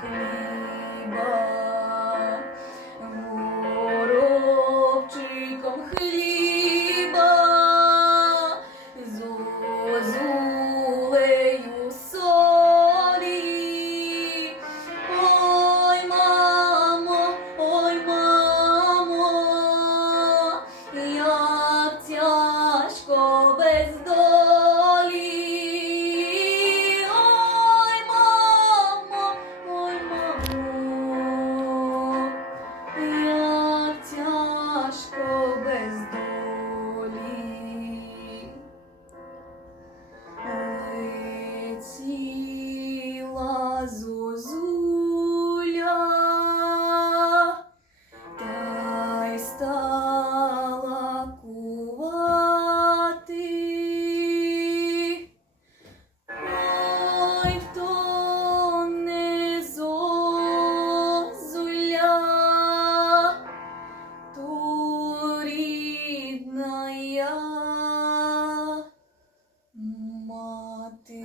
хліба, воробчиком хліба. тяжко без Mati.